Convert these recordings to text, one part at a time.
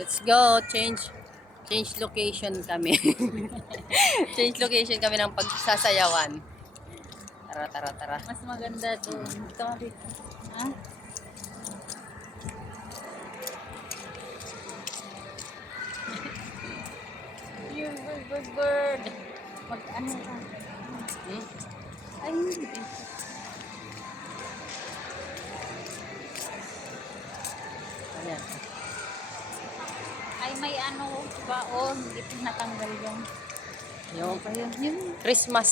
Let's go. Change location kami. Change location kami ng pagsasayawan. Tara, tara, tara. Mas maganda doon. Ito dito. Ha? Yung bird. Mag-ano ka? Hmm? Ay, hindi. Ayan. Ay, may ano ba? Oh, hindi pa natanggal yung... Yung Yung Christmas.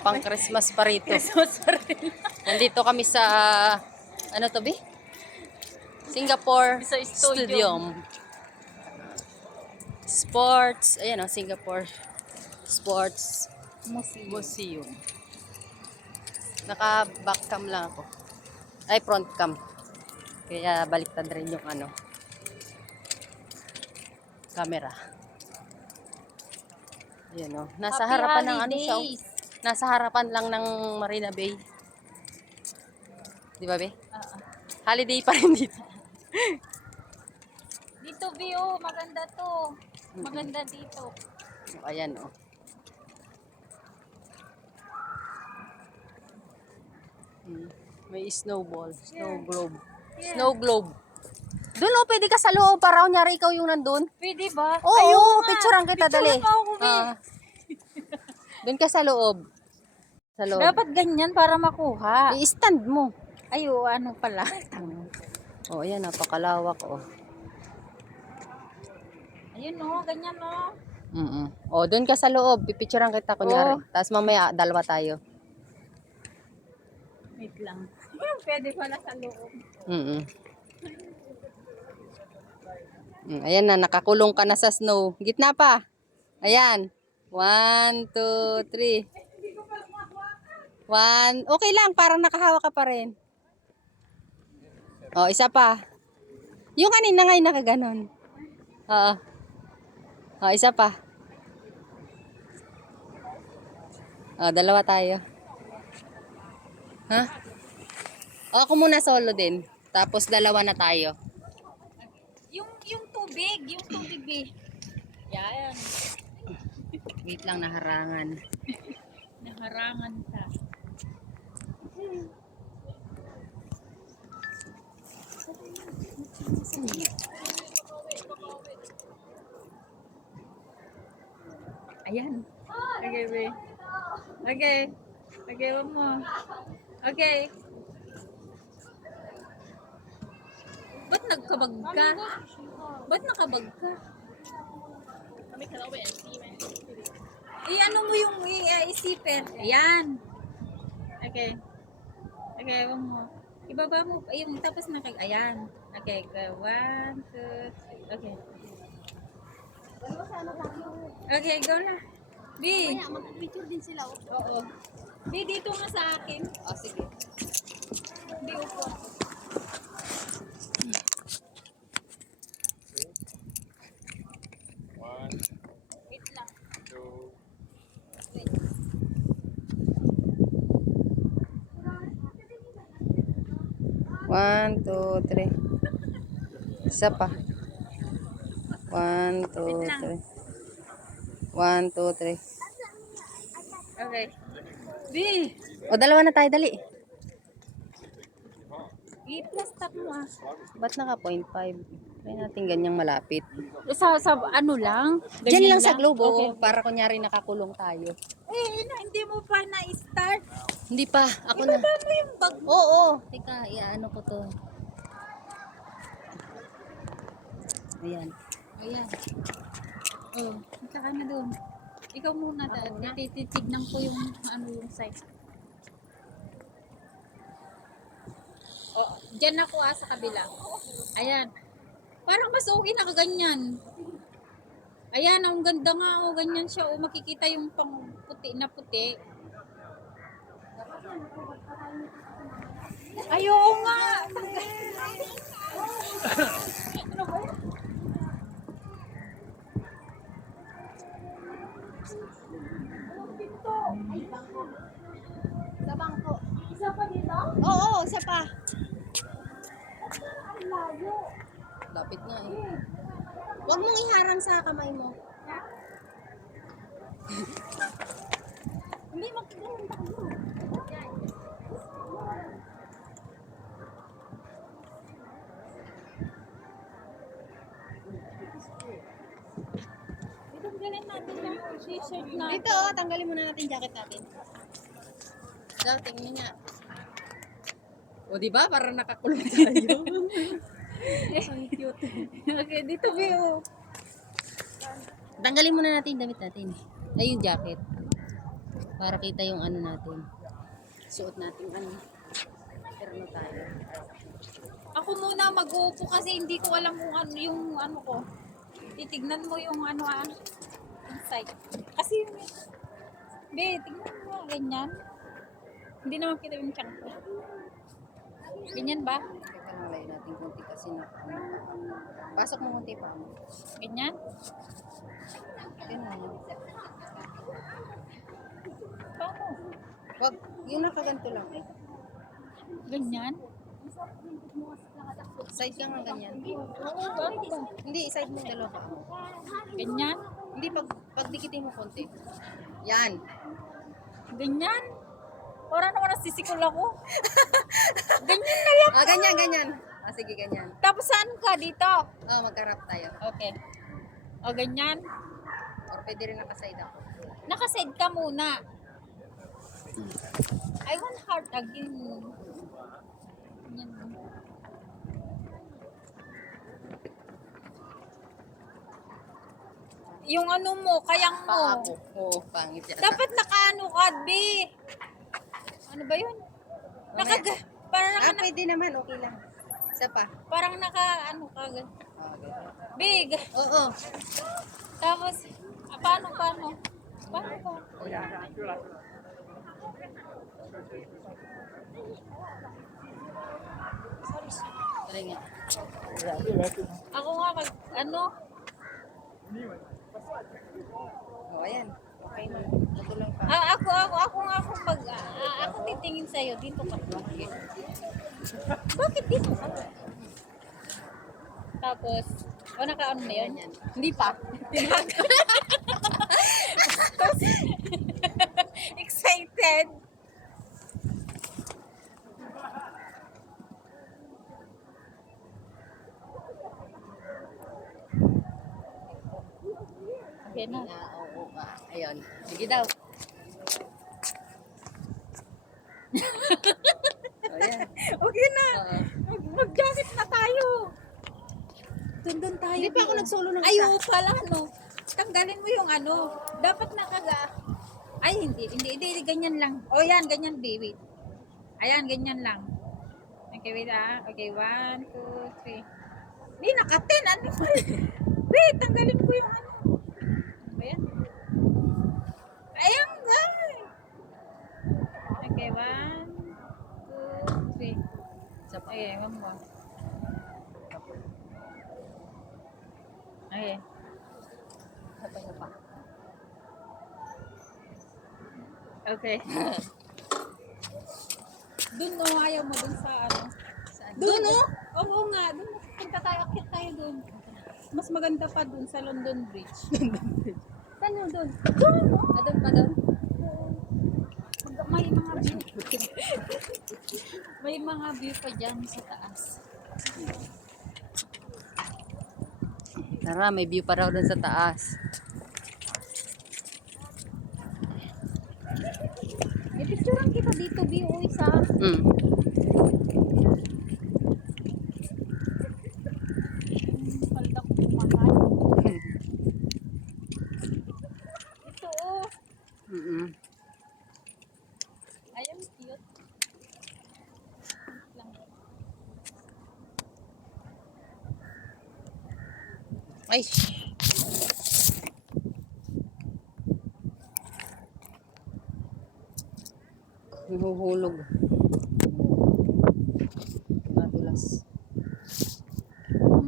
Pang Christmas pa rito. Christmas pa rin. Nandito kami sa, ano to be? Singapore Sa Stadium. Sports. Ayan o, Singapore Sports Museum. Naka-back cam lang ako. Ay, front cam. Kaya baliktad rin yung ano, camera. Ayan o. Nasa Happy harapan ng ano siya. holidays. Nasa harapan lang ng Marina Bay. Di ba, be? Holiday pa rin dito. Dito, Bio. Maganda to. Maganda dito. Ayan o. May snowball, snow globe. Yeah. Snow globe. Doon o, pwede ka sa loob para kunyari ikaw yung nandun. Pwede ba? Oo, Ayaw nga. picturean kita, dali. Picturean mo ako, Bi. Doon ka sa loob. Sa loob. Dapat ganyan para makuha. I-stand mo. Ay, oo, ano pala. Oh, ayan, napakalawak oh. Ayun, no. Ganyan, no. Oh, doon ka sa loob. Pipicturean kita kunyari. Tapos mamaya, dalawa tayo. Wait lang. Pwede pala sa loob. Ayan na, nakakulong ka na sa snow. Gitna pa. Ayan. 1, 2, 3. 1. Okay lang, parang nakahawa ka pa rin. Oh, isa pa. Yung kanina ngayon nakaganon. Oo. Oh, isa pa. Oh, dalawa tayo. Ha? Oh, ako muna solo din. Tapos dalawa na tayo. Yung tubig, Bi. Yan. Wait lang, naharangan. Naharangan ka. Ayan. Okay, Bi. Okay. Okay, one more. Okay. Ba't nagkabag ka? Ba't nakabag ka? I-ano mo yung isipin. Ayan. Okay. Okay, one more. Ibaba mo. Yung tapos ayan. Okay, go. 1, 2, 3. Okay. Okay, go na. B. Mag-picture din sila. Oo. B, dito nga sa akin. Oh, sige. B, upo. Wait lang. 1, 2, 3. Isa pa. 1, 2, 3. 1, 2, 3. Okay. B. O, dalawa na tayo, dali. I-plus tap mo ah. Ba't naka 0.5? Kaya natin ganyang malapit. Sa ano lang? Diyan lang sa globe, Okay. para kunyari nakakulong tayo. Hindi mo pa na-start. Hindi pa, ako na. Ibaba mo yung bag mo. Oo, teka, iaano ko to. Ayan. Ayan. Oh, saka na doon. Ikaw muna. Titignan ko yung yung size. Oh, dyan ako sa kabila. Ayan. Parang mas okay na kaganyan. Ayan, ang ganda nga. Oh, ganyan siya. Oh, makikita yung pang puti na puti. Ayaw nga. Ano ba yan? Ay, bangko. Sa bangko. Isa pa dito? Oo, isa pa. Ang layo. Lapit nga eh. Huwag mong iharang sa kamay mo. Hindi, magkakaroon tayo. Tanggalin natin yung t-shirt natin. Dito, tanggalin muna natin jacket natin. Daw, tingnan niya. O, di ba? Parang nakakulong tayo. Ang cute. Okay, dito view. Tanggalin muna natin yung damit natin. Ay, yung jacket. Para kita yung ano natin. Suot natin ano. Pero na tayo. Ako muna mag-uupo kasi hindi ko alam kung ano yung ano ko. Titignan mo yung ano inside. Kasi yung be, tignan mo ganyan. Hindi naman kita yung tiyan ko. Ganyan ba? Teka lang, layo natin konti kasi na. Pasok mo konti pa. Ganyan? Ganun. Paano? Wag, yung nakaganto lang. Ganyan? Side ka nga ganyan. Paano ba? Hindi, side mo dalawa pa. Ganyan? Hindi, pagdikitin mo konti. Yan. Ganyan? Para naman nasisikol ako. Ganyan na lang. Ah, ganyan, ganyan. Ah, sige, ganyan. Tapos saan ka dito? Oh, magkarap tayo. Okay. O ganyan? Or pwede rin nakaside ako. Nakaside ka muna. I want heart again. Ganyan. Yung ano mo, kayang mo. Paa ko. Oo, pangit yan. Dapat nakaano ka, be. Ano ba yun? Mamaya. Parang Ah, pwede naman. Okay lang. Isa pa. parang naka ano ka. Okay. Big. Oo. Tapos, paano? Paano ba? Try nga. Ako nga, ano? Oh, ayan. Okay na. Ito lang pa. Ako titingin sa'yo. Dito ka. Bakit dito ka? Tapos, naka-ano na yun? Ganyan. Hindi pa. Tapos, excited. Okay na. Oo, ayun. Sige daw. Ayan. Okay na. Oo. Mag-jacket na tayo. Doon tayo. Hindi pa ako nagsolo ng Ay, isa. oo pala, no. Tanggalin mo yung ano. Dapat Ay, hindi, ganyan lang. O, yan, ganyan, baby. Ayan, ganyan lang. Okay, wait Okay, 1, 2, 3. Hindi, naka-10. Ano ba? Wait, tanggalin ko yung ano. Ayan. Ayan, ay. Okay, 1, 2, 3. Isa pa. Okay, one more. Okay. Isa pa. Okay. Doon no, ayaw mo dun sa ano. Saan? Doon no? Oo nga, doon. Punta tayo, akit tayo doon. Mas maganda pa doon sa London Bridge. Saan yun doon? Doon no? Doon pa doon? May mga view. May mga view pa dyan sa taas. Tara, may view pa raw doon sa taas. Picturean kita dito, view isa. Hmm. Palda ko kumakain. Ito oh. Mm-mm. Ayan, cute. Lang. Ay! Nahuhulog. Madulas.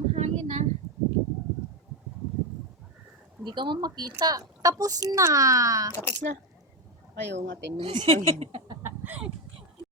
Mahangin ah. Hindi ka man makita. Tapos na. Tapos na. Ayaw nga, 10 minutes lang.